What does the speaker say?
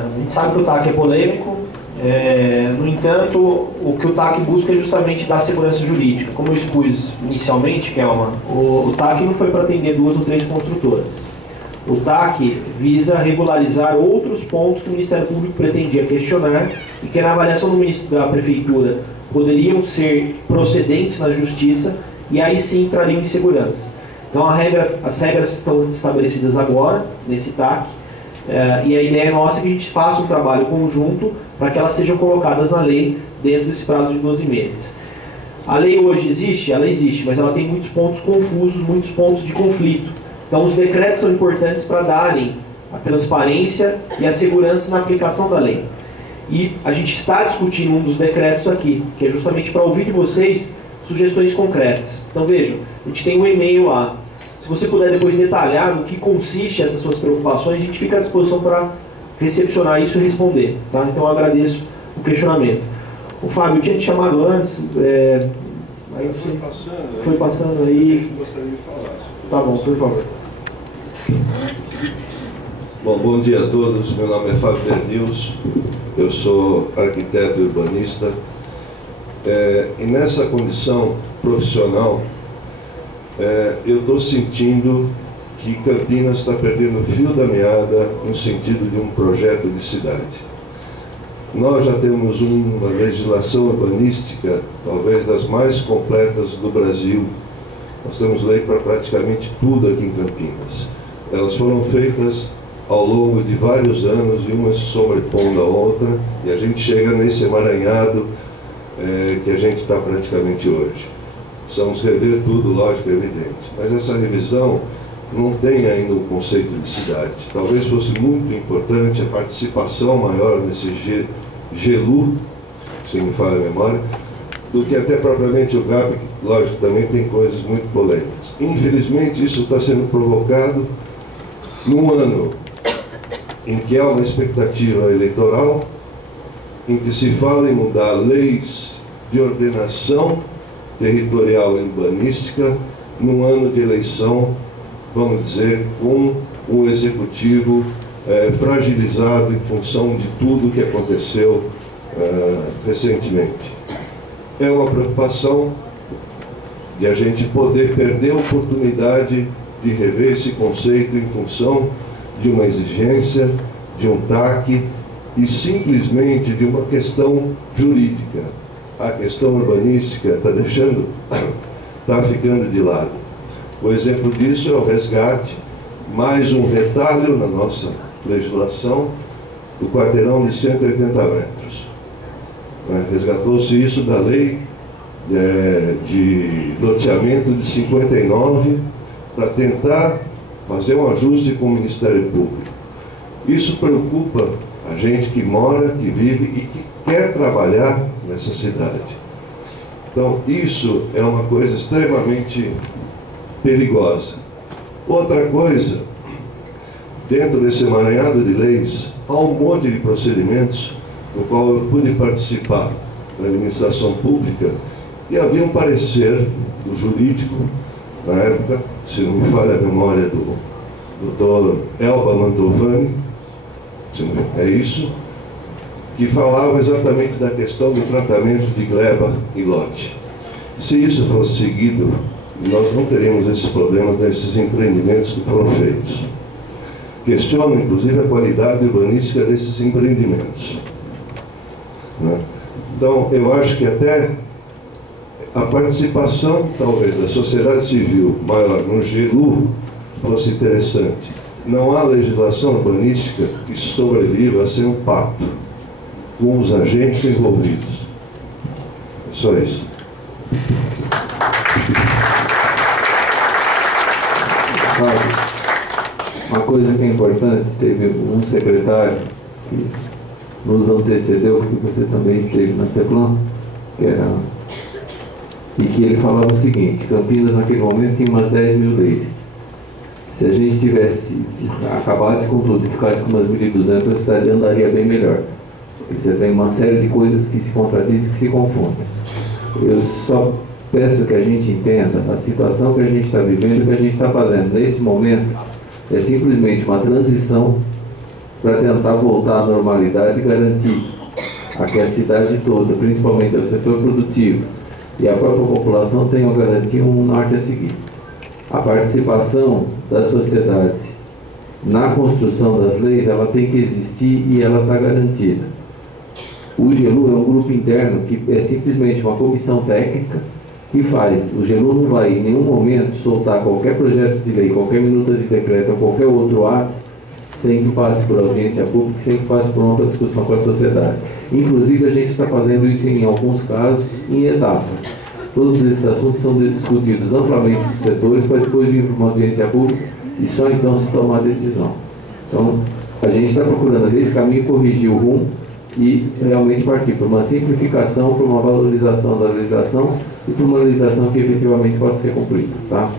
A gente sabe que o TAC é polêmico, no entanto, o que o TAC busca é justamente dar segurança jurídica. Como eu expus inicialmente, Kelma, o TAC não foi para atender 2 ou 3 construtoras. O TAC visa regularizar outros pontos que o Ministério Público pretendia questionar e que na avaliação da Prefeitura poderiam ser procedentes na Justiça e aí sim trariam insegurança. Então as regras estão estabelecidas agora, nesse TAC, e a ideia nossa é que a gente faça um trabalho conjunto para que elas sejam colocadas na lei dentro desse prazo de 12 meses. A lei hoje existe? Ela existe, mas ela tem muitos pontos confusos, muitos pontos de conflito. Então os decretos são importantes para darem a transparência e a segurança na aplicação da lei. E a gente está discutindo um dos decretos aqui, que é justamente para ouvir de vocês sugestões concretas. Então vejam, a gente tem um e-mail lá. Se você puder depois detalhar no que consiste essas suas preocupações, a gente fica à disposição para recepcionar isso e responder. Tá? Então eu agradeço o questionamento. O Fábio, eu tinha te chamado antes, aí foi passando aí. Eu gostaria de falar. Tá bom, por favor. Bom dia a todos. Meu nome é Fábio Dernils, eu sou arquiteto e urbanista. E nessa condição profissional, eu estou sentindo que Campinas está perdendo o fio da meada no sentido de um projeto de cidade. Nós já temos uma legislação urbanística, talvez das mais completas do Brasil. Nós temos lei para praticamente tudo aqui em Campinas. Elas foram feitas ao longo de vários anos, e uma se sobrepondo à outra, e a gente chega nesse emaranhado que a gente está praticamente hoje. Precisamos rever tudo, lógico, é evidente. Mas essa revisão não tem ainda um conceito de cidade. Talvez fosse muito importante a participação maior nesse GELU, se me falha a memória, do que até propriamente o GAP, que, lógico, também tem coisas muito polêmicas. Infelizmente, isso está sendo provocado num ano em que há uma expectativa eleitoral, em que se fala em mudar leis de ordenação territorial e urbanística, num ano de eleição, vamos dizer, com o executivo fragilizado em função de tudo que aconteceu recentemente. É uma preocupação de a gente poder perder a oportunidade de rever esse conceito em função de uma exigência, de um TAC e simplesmente de uma questão jurídica. A questão urbanística está ficando de lado. O exemplo disso é o resgate, mais um retalho na nossa legislação, do quarteirão de 180 metros. Resgatou-se isso da lei de loteamento de 59 para tentar fazer um ajuste com o Ministério Público. Isso preocupa a gente que mora, que vive e que quer trabalhar nessa cidade. Então, isso é uma coisa extremamente perigosa. Outra coisa, dentro desse emaranhado de leis, há um monte de procedimentos no qual eu pude participar da administração pública e havia um parecer do jurídico, na época, se não me falha a memória, do Dr. Elba Mantovani, é isso, que falava exatamente da questão do tratamento de gleba e lote. Se isso fosse seguido, nós não teríamos esses problemas desses empreendimentos que foram feitos. Questiono, inclusive, a qualidade urbanística desses empreendimentos. Então, eu acho que até a participação, talvez, da sociedade civil maior no GELU fosse interessante. Não há legislação urbanística que sobreviva a ser um pacto com os agentes envolvidos. É só isso. Uma coisa que é importante, teve um secretário que nos antecedeu, porque você também esteve na CEPLAN, e que ele falava o seguinte: Campinas naquele momento tinha umas 10 mil leis. Se a gente acabasse com tudo e ficasse com umas 1.200, a cidade andaria bem melhor. Porque você tem uma série de coisas que se contradizem, que se confundem. Eu só peço que a gente entenda a situação que a gente está vivendo e o que a gente está fazendo. Nesse momento, é simplesmente uma transição para tentar voltar à normalidade e garantir a que a cidade toda, principalmente o setor produtivo e a própria população, tenham garantia um norte a seguir. A participação da sociedade na construção das leis, ela tem que existir e ela está garantida. O GELU é um grupo interno que é simplesmente uma comissão técnica que faz. O GELU não vai em nenhum momento soltar qualquer projeto de lei, qualquer minuta de decreto ou qualquer outro ato sem que passe por audiência pública, sem que passe por uma ampla discussão com a sociedade. Inclusive, a gente está fazendo isso em alguns casos em etapas. Todos esses assuntos são discutidos amplamente com os setores para depois vir para uma audiência pública e só então se tomar a decisão. Então, a gente está procurando nesse caminho corrigir o rumo e realmente partir para uma simplificação, para uma valorização da legislação e para uma legislação que efetivamente possa ser cumprida. Tá?